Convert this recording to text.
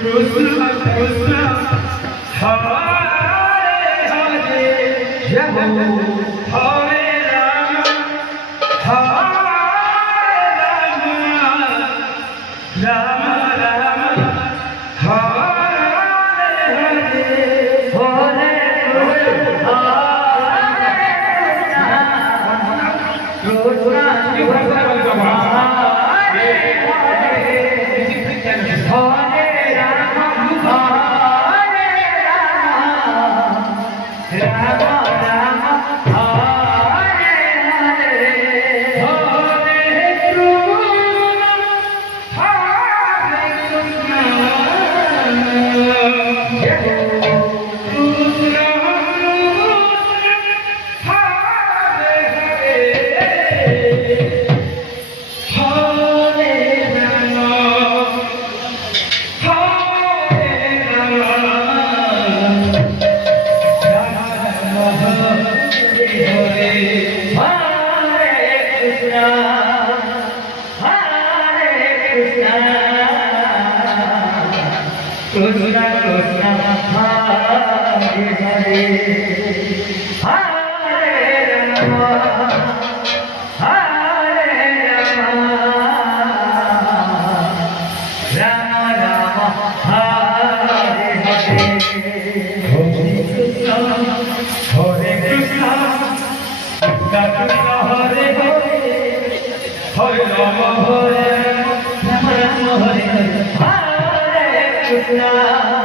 Krishna Krishna Hare Hare Hare Rama Hare Rama Rama Rama Hare Hare Krishna Krishna Hare Hare Hare Rama Hare Rama Rama Rama Hare Hare Hare Krishna Hare Krishna Krishna Hare Hare Hare Rama Hare Rama Rama Hare Hare Krishna